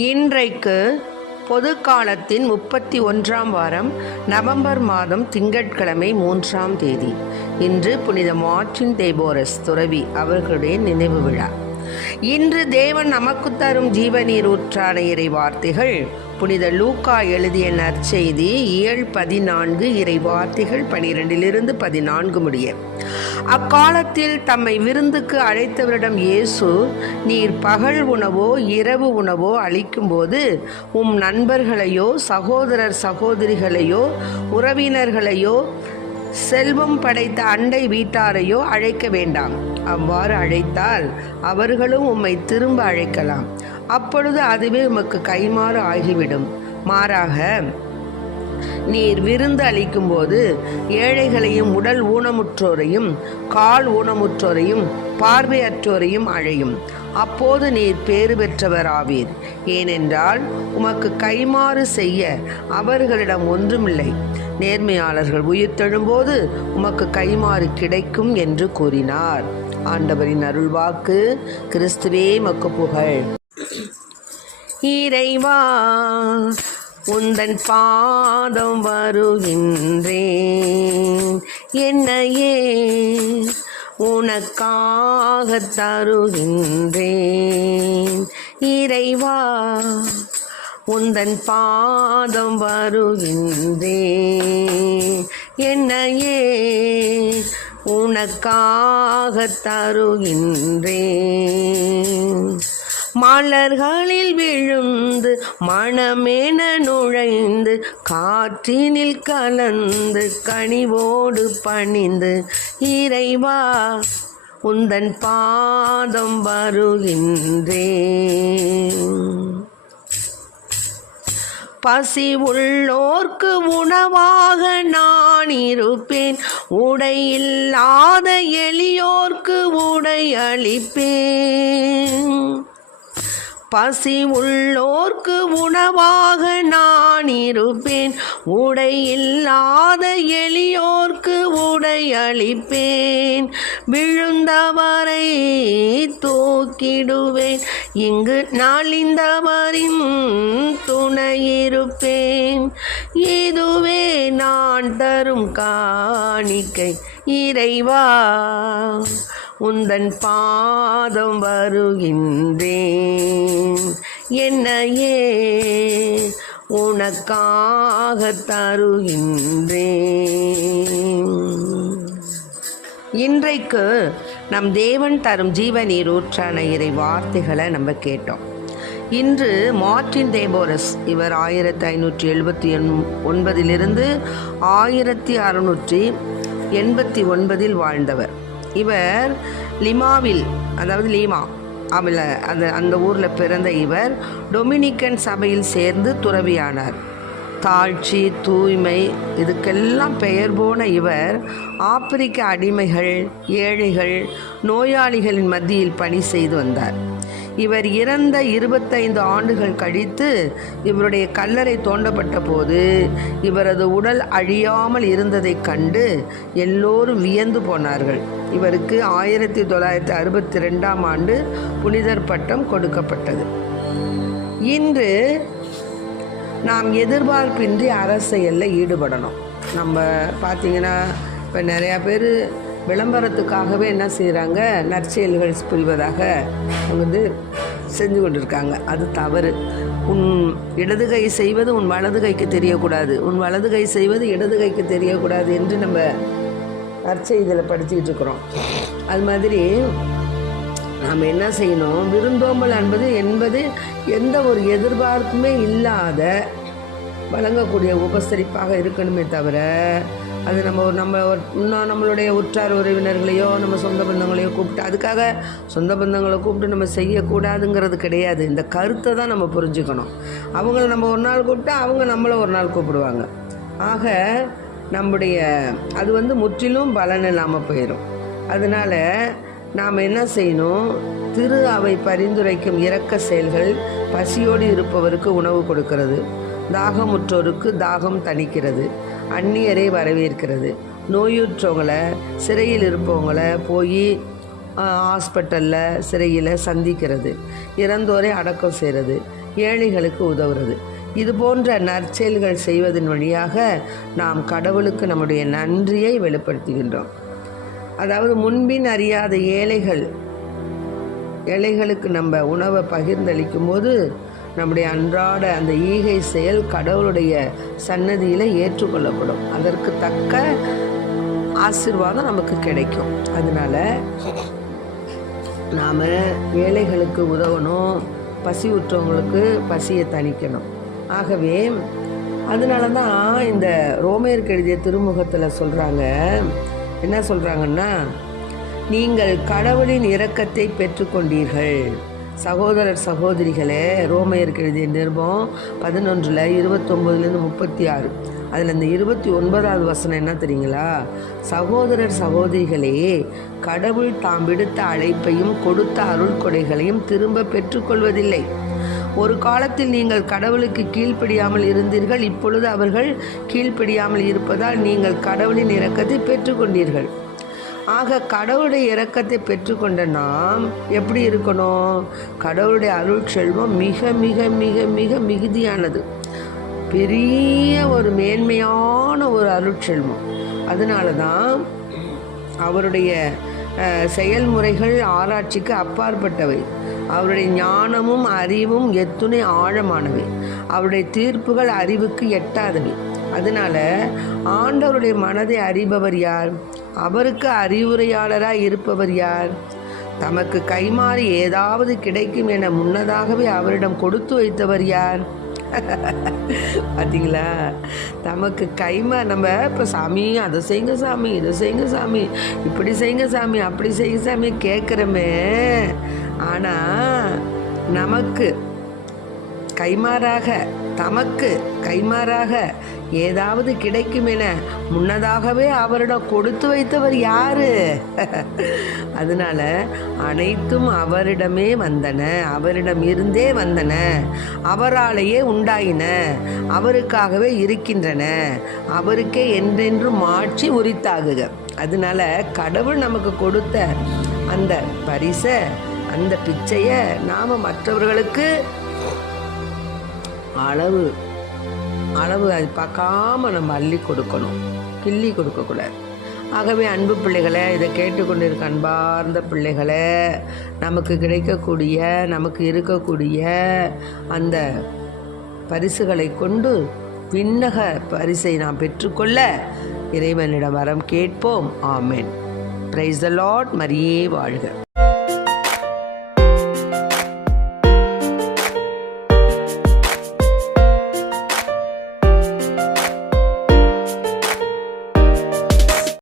இன்றைக்கு பொது காலத்தின் 31ஆம் வாரம் நவம்பர் மாதம் திங்கட்கிழமை 3ஆம் தேதி. இன்று புனித மார்ட்டின் தேபோரஸ் துறவி அவர்களுடைய நினைவு விழா. இன்று தேவன் நமக்கு தரும் ஜீவநீர் ஊற்றான இறை வார்த்தைகள் புனித லூக்கா எழுதிய நற்செய்தி 7:14 இறை வார்த்தைகள் 12-14 முடிய. அக்காலத்தில் தம்மை விருந்துக்கு அழைத்தவரிடம் இயேசு, நீர் பகல் உணவோ இரவு உணவோ அளிக்கும்போது உம் நண்பர்களையோ சகோதரர் சகோதரிகளையோ உறவினர்களையோ செல்வம் படைத்த அண்டை வீட்டாரையோ அழைக்க வேண்டாம். அவ்வாறு அழைத்தால் அவர்களும் உம்மை திரும்ப அழைக்கலாம். அப்பொழுது அதுவே உமக்கு கைமாறு ஆகிவிடும். மாறாக நீர் விருந்து அளிக்கும்போது ஏழைகளையும் உடல் ஊனமுற்றோரையும் கால் ஊனமுற்றோரையும் பார்வையற்றோரையும் அழையும். அப்போது நீர் பேறு பெற்றவர் ஆவீர். ஏனென்றால் உமக்கு கைமாறு செய்ய அவர்களிடம் ஒன்றுமில்லை. நேர்மையாளர்கள் உயிர்த்தெழும்போது உமக்கு கைமாறு கிடைக்கும் என்று கூறினார். ஆண்டவரின் அருள்வாக்கு. கிறிஸ்துவே மக்கு புகழ். இறைவா, உந்தன் பாதம் வருகின்றேன், என்னையே உனக்காக தருகின்றேன். இறைவா, உந்தன் பாதம் வருகின்றேன், என்னையே உனக்காக தருகின்றேன். மலர்களில் விழுந்து மணமென நுழைந்து காற்றினில் கலந்து கனிவோடு பணிந்து இறைவா, உந்தன் பாதம் வருகின்றேன். பசி உள்ளோர்க்கு உணவாக நான் இருப்பேன், உடையில்லாத எளியோர்க்கு உடை அளிப்பேன். பசி உள்ளோர்க்கு உணவாக நான் இருப்பேன், உடையில்லாத எளியோர்க்கு உடை அளிப்பேன். விழுந்தவரை தூக்கிடுவேன், இங்கு நாளிந்தவரின் துணையிருப்பேன். இதுவே நான் தரும் காணிக்கை. இறைவா, உந்தன் பாதம் வருகின்றேன், என்னையே உனக்காக தருகின்றேன். இன்றைக்கு நம் தேவன் தரும் ஜீவநீர் ஊற்றான இறை வார்த்தைகளை நம்ம கேட்டோம். இன்று மார்ட்டின் தேபோரஸ், இவர் 1579 1689 வாழ்ந்தவர். இவர் லிமாவில், அதாவது லீமா அந்த ஊரில் பிறந்த இவர் டொமினிக்கன் சபையில் சேர்ந்து துறவியானார். தாழ்ச்சி, தூய்மை இதுக்கெல்லாம் பெயர் போன இவர் ஆப்பிரிக்க அடிமைகள், ஏழைகள், நோயாளிகளின் மத்தியில் பணி செய்து வந்தார். இவர் இறந்த 25 ஆண்டுகள் கழித்து இவருடைய கல்லறை தோண்டப்பட்ட போது இவரது உடல் அழியாமல் இருந்ததைக் கண்டு எல்லோரும் வியந்து போனார்கள். இவருக்கு 1962ஆம் ஆண்டு புனிதர் பட்டம் கொடுக்கப்பட்டது. இன்று நாம் எதிர்பார்ப்பின்றி அரசியலில் ஈடுபடணும். நம்ம பார்த்திங்கன்னா இப்போ நிறையா பேர் விளம்பரத்துக்காகவே என்ன செய்கிறாங்க, நற்செயல்கள் புரிவதாக செஞ்சு கொண்டிருக்காங்க. அது தவறு. உன் இடது கை செய்வது உன் வலது கைக்கு தெரியக்கூடாது, உன் வலது கை செய்வது இடது கைக்கு தெரியக்கூடாது என்று நம்ம நற்செய்தியில் படிச்சுக்கிட்டு இருக்கிறோம். அது மாதிரி நாம் என்ன செய்யணும், விருந்தோம்பல் என்பது எந்த ஒரு எதிர்பார்ப்புமே இல்லாத வழங்கக்கூடிய உபசரிப்பாக இருக்கணுமே தவிர, அது நம்மளுடைய உற்றார் உறவினர்களையோ நம்ம சொந்த பந்தங்களையோ கூப்பிட்டு, அதுக்காக சொந்த பந்தங்களை கூப்பிட்டு நம்ம செய்யக்கூடாதுங்கிறது கிடையாது. இந்த கருத்தை தான் நம்ம புரிஞ்சுக்கணும். அவங்கள நம்ம ஒரு நாள் கூப்பிட்டா அவங்க நம்மளை ஒரு நாள் கூப்பிடுவாங்க. ஆக அது முற்றிலும் பலன் இல்லாமல் போயிடும். அதனால் நாம் என்ன செய்யணும், திரு அவை பரிந்துரைக்கும் இரக்க செயல்கள் பசியோடு இருப்பவருக்கு உணவு கொடுக்கிறது, தாகமுற்றோருக்கு தாகம் தணிக்கிறது, அந்நியரை வரவேற்கிறது, நோயுற்றவங்களை சிறையில் இருப்பவங்களை போய் ஹாஸ்பிட்டலில் சிறையில் சந்திக்கிறது, இறந்தோரை அடக்கம் செய்கிறது, ஏழைகளுக்கு உதவுறது. இது போன்ற நற்செயல்கள் செய்வதன் வழியாக நாம் கடவுளுக்கு நம்முடைய நன்றியை வெளிப்படுத்துகின்றோம். அதாவது முன்பின் அறியாத ஏழைகளுக்கு நம்ம உணவை பகிர்ந்தளிக்கும் போது நம்முடைய அன்றாட அந்த ஈகை செயல் கடவுளுடைய சன்னதியில் ஏற்றுக்கொள்ளப்படும். அதற்கு தக்க ஆசீர்வாதம் நமக்கு கிடைக்கும். அதனால் நாம் ஏழைகளுக்கு உதவணும், பசி உற்றவங்களுக்கு பசியை தணிக்கணும். ஆகவே அதனால தான் இந்த ரோமேயருக்கு எழுதிய திருமுகத்தில் சொல்கிறாங்க, என்ன சொல்கிறாங்கன்னா, நீங்கள் கடவுளின் இரக்கத்தை பெற்றுக்கொண்டீர்கள். சகோதரர் சகோதரிகளே, ரோமேயருக்கு எழுதிய நிருபம் 11 29 36, அதில் இந்த 29வது வசனம் என்ன தெரியுங்களா? சகோதரர் சகோதரிகளே, கடவுள் தாம் விடுத்த அழைப்பையும் கொடுத்த அருள் கொடைகளையும் திரும்ப பெற்றுக்கொள்வதில்லை. ஒரு காலத்தில் நீங்கள் கடவுளுக்கு கீழ்ப்படியாமல் இருந்தீர்கள், இப்பொழுது அவர்கள் கீழ்ப்படியாமல் இருப்பதால் நீங்கள் கடவுளின் இரக்கத்தை பெற்றுக்கொண்டீர்கள். ஆக கடவுளுடைய இரக்கத்தை பெற்றுக்கொண்ட நாம் எப்படி இருக்கணும்? கடவுளுடைய அருள் செல்வம் மிக மிக மிக மிக மிகுதியானது, பெரிய ஒரு மேன்மையான ஒரு அருட்செல்வம். அதனால தான் அவருடைய செயல்முறைகள் ஆராய்ச்சிக்கு அப்பாற்பட்டவை. அவருடைய ஞானமும் அறிவும் எத்துணை ஆழமானவை. அவருடைய தீர்ப்புகள் அறிவுக்கு எட்டாதவை. அதனால ஆண்டவருடைய மனதை அறிபவர் யார்? அவருக்கு அறிவுரையாளராய் இருப்பவர் யார்? தமக்கு கைமாறி ஏதாவது கிடைக்கும் என முன்னதாகவே அவரிடம் கொடுத்து வைத்தவர் யார்? பார்த்தீங்களா? நமக்கு நம்ம இப்போ சாமி அதை செய்யுங்க சாமி, இதை செய்யுங்க சாமி, இப்படி செய்யுங்க சாமி, அப்படி செய்யுங்க சாமி கேட்குறமே. ஆனால் நமக்கு தமக்கு கைமாறாக ஏதாவது கிடைக்கும் என முன்னதாகவே அவரிடம் கொடுத்து வைத்தவர் யாரு? அதனால அனைத்தும் அவரிடமே வந்தன, அவரிடம் இருந்தே வந்தன, அவராலேயே உண்டாயின, அவருக்காகவே இருக்கின்றன, அவருக்கே என்றென்றும் மாட்சி உரித்தாகுக. அதனால கடவுள் நமக்கு கொடுத்த அந்த பரிசை, அந்த பிச்சையை நாம் மற்றவர்களுக்கு அளவு அது பார்க்காம நம்ம அள்ளி கொடுக்கணும், கிள்ளி கொடுக்கக்கூடாது. ஆகவே அன்பு பிள்ளைகளை, இதை கேட்டுக்கொண்டிருக்க அன்பார்ந்த பிள்ளைகளை, நமக்கு இருக்கக்கூடிய அந்த பரிசுகளை கொண்டு விண்ணக பரிசை நாம் பெற்றுக்கொள்ள இறைவனிடம் வரம் கேட்போம். ஆமென். Praise the Lord. மரியே வாழ்க.